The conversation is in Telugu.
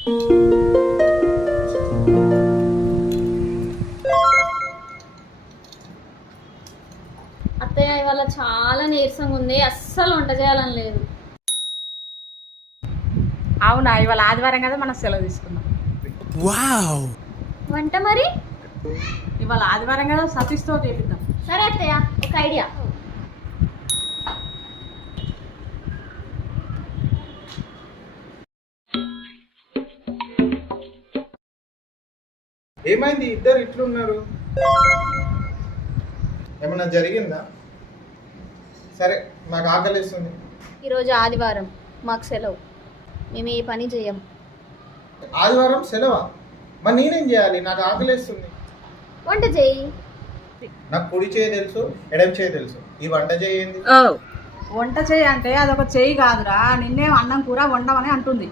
అత్తయ్య ఇవాళ చాలా నీరసంగా ఉంది, అస్సలు వంట చేయాలని లేదు. అవునా, ఇవాళ ఆదివారం కదా, మనం సెలవు తీసుకున్నాం. వంట మరి ఇవాళ ఆదివారం కదా, సతీష్తో చేపిద్దాం. సరే అత్తయ్య, ఒక ఐడియా. ఏమైంది ఇద్దరు ఇట్లున్నారు? ఏమన్నా జరిగిందా? సరే, నాకు ఆకలిస్తుంది. ఈరోజు ఆదివారం, మాకు సెలవు, మేము ఏ పని చేయం. ఆదివారం సెలవా? మరి నేనేం చేయాలి? నాకు ఆకలిస్తుంది. వంట చేయి. నాకు కుడి చేయి తెలుసు, ఎడమ చేయి తెలుసు, ఈ వంట చేయండి. వంట చేయి అంటే అదొక చేయి కాదురా, నిన్నే అన్నం కూర వండమని అంటుంది.